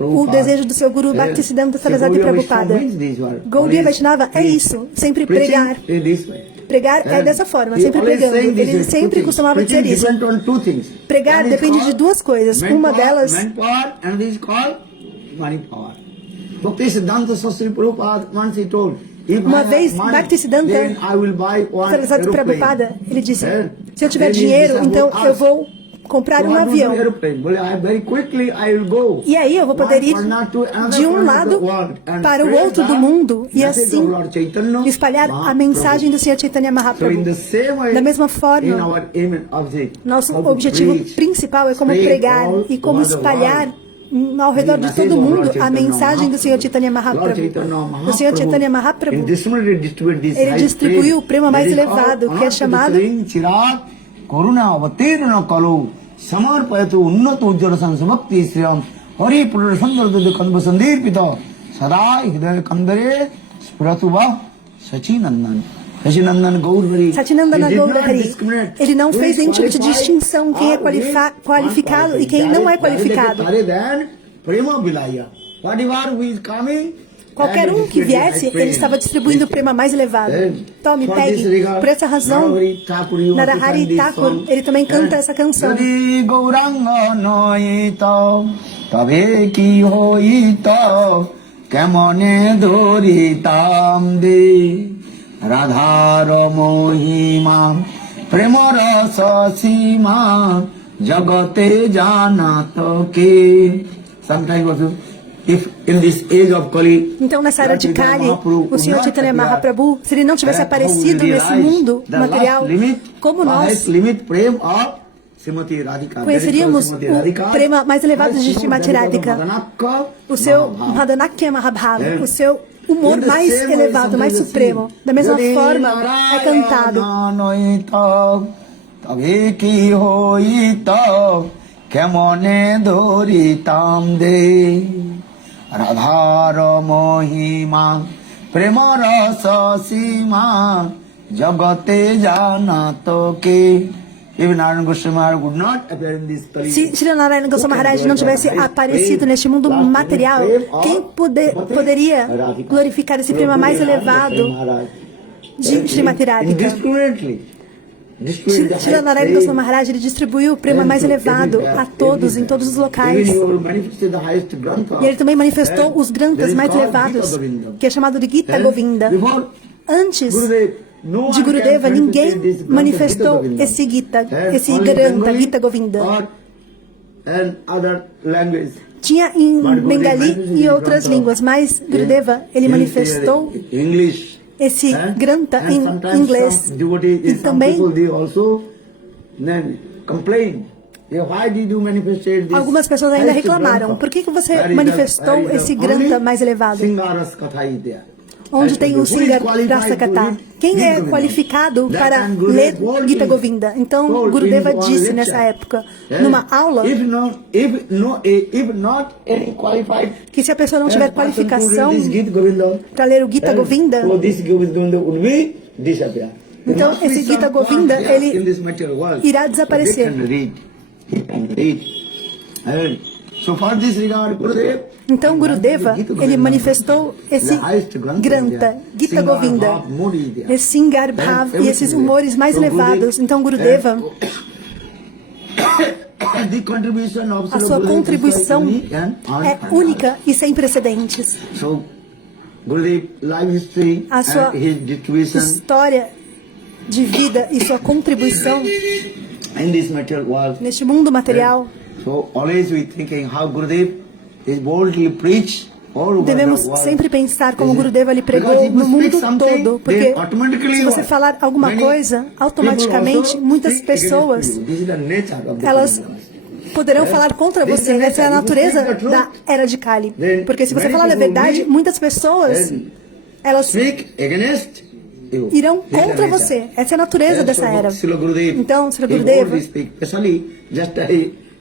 o desejo do seu Guru Bhaktisiddhanta Saraswati Prabhupada. Gaudiya Vaishnava é isso, sempre pregar. Pregar é dessa forma, sempre pregando. Ele sempre costumava dizer isso. Pregar depende de duas coisas. Uma delas uma vez, Bhaktisiddhanta Saraswati Prabhupada, ele disse, se eu tiver dinheiro, então eu vou comprar um avião. E aí eu vou poder ir de um lado para o outro do mundo e assim espalhar a mensagem do Sr. Chaitanya Mahaprabhu. Da mesma forma, nosso objetivo principal é como pregar e como espalhar ao redor de todo mundo a mensagem do Sr. Chaitanya Mahaprabhu. O Sr. Chaitanya Mahaprabhu, ele distribuiu o prema mais elevado, que é chamado Corona avatirna kalu samarpayatu unnato ujjala sansabhakti sriyam hari purna sandardadu kanva sandirpita sadai hidaya kandare spratuva Sachinandan. Sacinandana Gaurahari, ele não fez nenhum tipo de distinção quem é qualificado e quem não é qualificado. Qualquer um que viesse, ele estava distribuindo o prema mais elevado. Tome, pegue. Por essa razão, Narahari Thakur, ele também canta essa canção. Radhara Mohima Premara Sasima Jagate Janatoke. Sometimes also, if in this age of Kali, então nessa era de Kali, o Sr. Chaitanya Mahaprabhu, se ele não tivesse aparecido nesse mundo material, como nós conheceríamos o prema mais elevado de Srimati Radhika, o seu Madhanakya Mahabhava, o seu humor mais elevado, mais supremo. Da mesma forma, é cantado. Radhara Mohima Premara Sasima Jagate Janatoke. Se Shri Narayana Goswami Maharaj não tivesse aparecido neste mundo material, quem poderia glorificar esse prema mais elevado de Srimati Radhika? Shri Narayana Goswami Maharaj, ele distribuiu o prema mais elevado a todos, em todos os locais. E ele também manifestou os granthas mais elevados, que é chamado de Gita Govinda. Antes de Gurudeva, ninguém manifestou esse Gita, esse Grantha, Gita Govinda. Tinha em Bengali e outras línguas, mas Gurudeva, ele manifestou esse Grantha em inglês. E também algumas pessoas ainda reclamaram. Por que você manifestou esse Grantha mais elevado? Onde tem o Singar Rasa Katha. Quem é qualificado para ler Gita Govinda? Então, Gurudeva disse nessa época, numa aula, que se a pessoa não tiver qualificação para ler o Gita Govinda, então esse Gita Govinda, ele irá desaparecer. Então Gurudeva, ele manifestou esse Grantha, Gita Govinda, esse Singar Bhav e esses humores mais elevados. Então Gurudeva, a sua contribuição é única e sem precedentes. A sua história de vida e sua contribuição neste mundo material. Devemos sempre pensar como Gurudeva ele pregou no mundo todo, porque se você falar alguma coisa, automaticamente muitas pessoas elas poderão falar contra você. Essa é a natureza da era de Kali, porque se você falar a verdade, muitas pessoas elas irão contra você. Essa é a natureza dessa era. Então, Sri Gurudeva,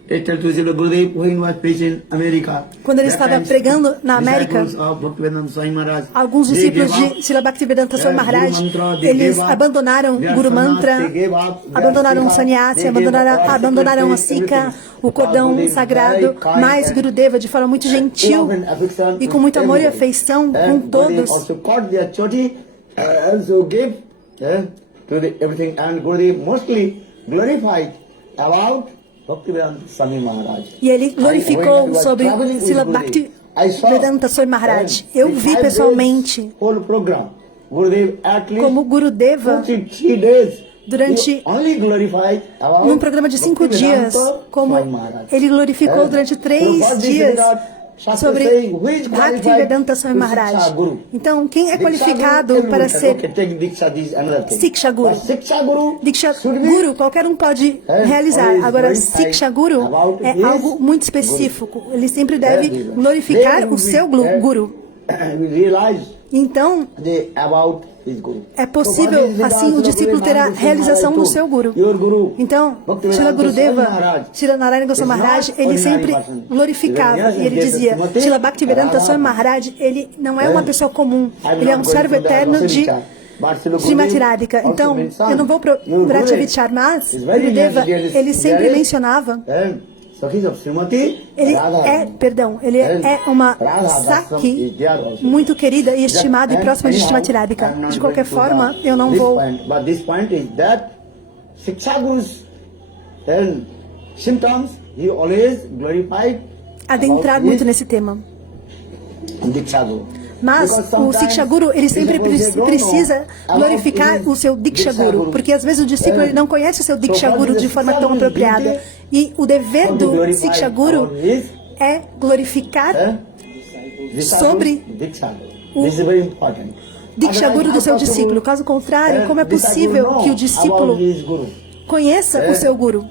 I tell to Srila Gurudev when he was preaching in America. Quando ele That estava time, pregando na América, disciples of Bhaktivedanta Swami Maharaj, alguns they discípulos gave up de Srila Bhaktivedanta Swami their Maharaj, Guru mantra, they eles gave up abandonaram their Guru sannyas, Mantra, they gave up their abandonaram o sikha, sannyasi, they gave up abandonaram all a sikha, everything. o cordão Because sagrado, Gurudev is very mas kind Gurudeva, de forma muito gentil love and affection e to com muito amor e everybody. afeição com And Gurudev todos, also caught their choti, also gave to the everything, and Gurudev mostly glorified about Bhaktivedanta Swami Maharaj. e ele glorificou sobre Srila Bhaktivedanta Swami Maharaj. Eu vi pessoalmente Whole program. Gurudev at least como Gurudeva, 3 days durante he only glorified about num programa de 5 dias, Bhaktivedanta como Swami Maharaj. ele glorificou durante 3 dias sobre Bhaktivedanta Swami Maharaj. Então, quem é qualificado para ser Siksha Guru? Diksha Guru, qualquer um pode realizar. Agora, Siksha Guru é algo muito específico. Ele sempre deve glorificar o seu Guru. Então, é possível, assim, o discípulo terá realização do seu Guru. Então, Srila Gurudeva, Srila Narayana Goswami Maharaj, ele sempre glorificava e ele dizia, Srila Bhaktivedanta Swami Maharaj, ele não é uma pessoa comum, ele é um servo eterno de Srimati Radhika. Então, eu não vou para Vrativichar, mas Gurudeva, ele sempre mencionava, ele é uma Sakhi muito querida e estimada e próxima de Srimati Radhika. De qualquer forma, eu não vou adentrar muito nesse tema. Mas o Siksha Guru, ele sempre precisa glorificar o seu Diksha Guru, porque às vezes o discípulo ele não conhece o seu Diksha Guru de forma tão apropriada. E o dever do Siksha Guru é glorificar sobre o Diksha Guru do seu discípulo. Caso contrário, como é possível que o discípulo conheça o seu Guru?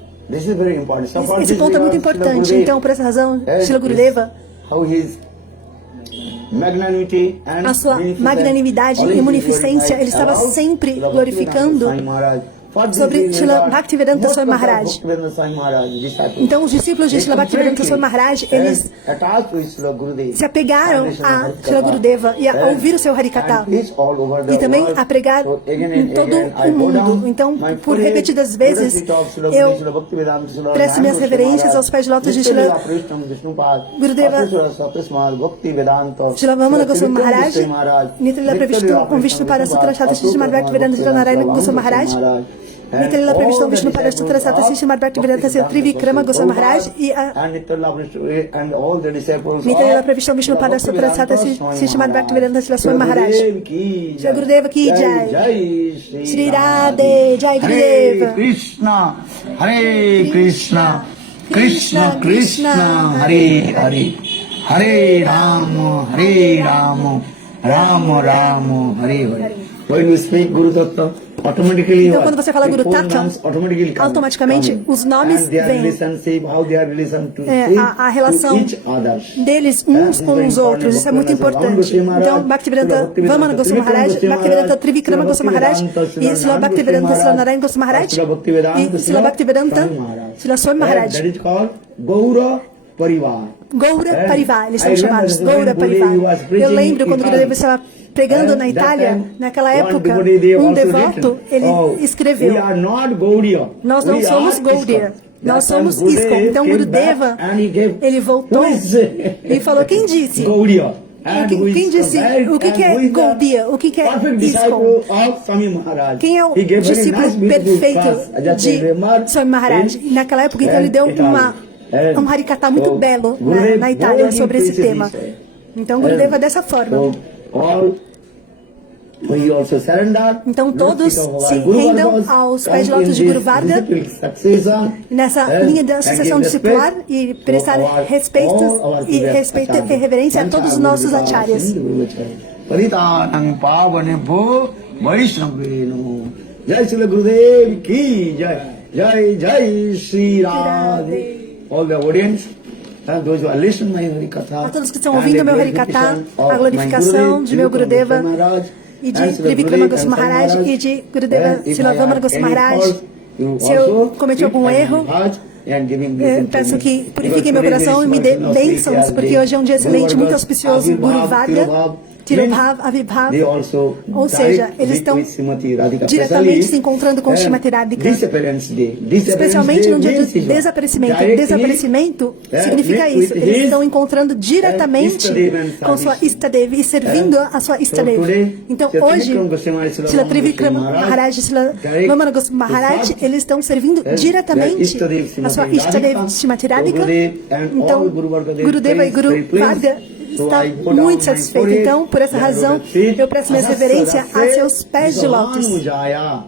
Esse ponto é muito importante. Então, por essa razão, Srila Gurudeva, a sua magnanimidade e munificência, ele estava sempre glorificando sobre Srila Bhaktivedanta Swami Maharaj. Então, os discípulos de Srila Bhaktivedanta Swami Maharaj, eles se apegaram a Srila Gurudeva e a ouvir o seu Harikatha. E também a pregar em todo o mundo. Então, por repetidas vezes, eu presto minhas reverências aos pés de lótus de Srila Gurudeva, Srila Vamana Goswami Maharaj, Nitrila Pravishnu Vishnupada Sutra Shata Srimad Bhaktivedanta Srila Narayana Goswami Maharaj, Nitrila Pravishnu Vishnupada Sutra Shata Srimad Bhaktivedanta Srila Trivikrama Goswami Maharaj e a Nitrila Pravishnu Vishnupada Sutra Shata Srimad Bhaktivedanta Srila Swami Maharaj. Jai Gurudeva ki Jai. Shri Radhe, Jai Gurudeva. Krishna, Hare Krishna, Krishna Krishna, Hare Hare, Hare Rama, Rama Rama, Hare Hare. When you speak Guru Tattva, automatically então, quando você fala Guru Tattva, automaticamente os nomes vêm. A relação deles uns com os outros, isso é muito importante. Então, Bhaktivedanta Vamana Goswami Maharaj, Bhaktivedanta Trivikrama Goswami Maharaj, e Srila Bhaktivedanta Srila Narayana Goswami Maharaj, e Srila Bhaktivedanta Srila Swami Maharaj. Gaura Parivar. Gaura Parivar, eles são chamados Gaura Parivar. Eu lembro quando o Gurudeva estava pregando na Itália, naquela época, um devoto, ele escreveu, nós não somos Gaudiya, nós somos ISKCON. Então Gurudeva, ele voltou e falou, quem disse? Quem disse o que é Gaudiya, o que é ISKCON? Quem é o discípulo perfeito de Swami Maharaj? E naquela época, então, ele deu um Harikatha muito belo na Itália sobre esse tema. Então Gurudeva dessa forma. Então todos se rendam aos pés de lótus de Guru Varga nessa linha da sucessão discipular e prestar respeito e reverência a todos os nossos acharyas. Jai Srila Gurudev ki Jai, Jai Jai Shri Radhe. All the audience. A todos que estão ouvindo meu Harikatha, a glorificação de meu Gurudeva e de Trivikrama Goswami Maharaj e de Gurudeva Srila Vamana Goswami Maharaj. Se eu cometi algum erro, and giving Eu blessing to peço me. que Because purifiquem meu today coração is e me dê very auspicious bênçãos, day. porque hoje é um dia excelente, muito Guru auspicioso. Guru Varga, Tirobhav, Avibhav, they also ou seja, direct eles with estão Srimati Radhika diretamente Prasad. se encontrando com And Srimati Radhika. Disappearance Day. Especialmente no dia means do is desaparecimento. directly, Desaparecimento significa met with isso. Eles his estão encontrando diretamente Istadev and com sua service. Istadev e servindo a sua So Istadev. today, Então Srila hoje, Trivikram Goswami Srila Trivikrama Maharaj e Srila direct Vamana Goswami to Maharaj, serve eles estão servindo their diretamente Istadev a sua Srimati Istadev Radhika. Srimati So Radhika. Gurudev and Então, all Guru Varga, they Gurudeva e praise, very Guru pleased. Varga So está I put down muito my satisfeito. forehead, Então, por essa then razão, lotus feet, eu presto minha reverência a seus pés de lótus. Jaya.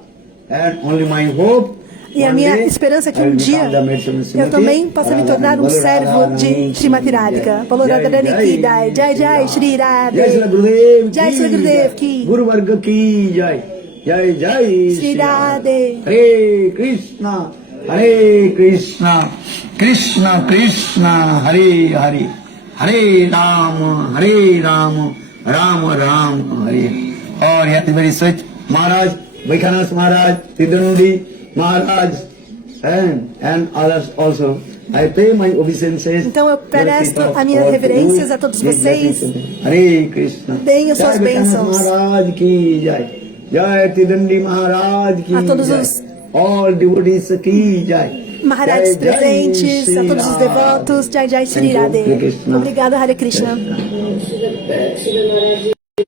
And only my hope, E a one minha day, esperança é que I will um dia become the Medicine eu Srimati também possa me tornar um servo de Srimati Radhika. Valoradharani ki Jai. Jai Jai Shri Radhe. Jai Srila Gurudev Jai Srila Gurudev ki. Guru Varga ki Jai. Jai Jai Shri Radhe. Hare Krishna, Hare Krishna, Krishna Krishna, Hare Hare, Hare Ram, Ram Ram, Hare. Or yeah, very sweet Maharaj, Vaikanas Maharaj, Tidandi Maharaj, and others also. I pay my obeisances. Então eu presto a minha reverências a todos vocês. Hare Krishna. Deem as suas Jai Vaikanas bênçãos. Maharaj ki Jai. Jai Tidandi Maharaj ki A todos Jai. os All devotees ki Jai. Maharajas Jai Jai presentes, a Shri todos os Ram. devotos. Jai Jai Shri Thank you, Radhe. Krishna. Obrigado, Hare Krishna. Shri Narayana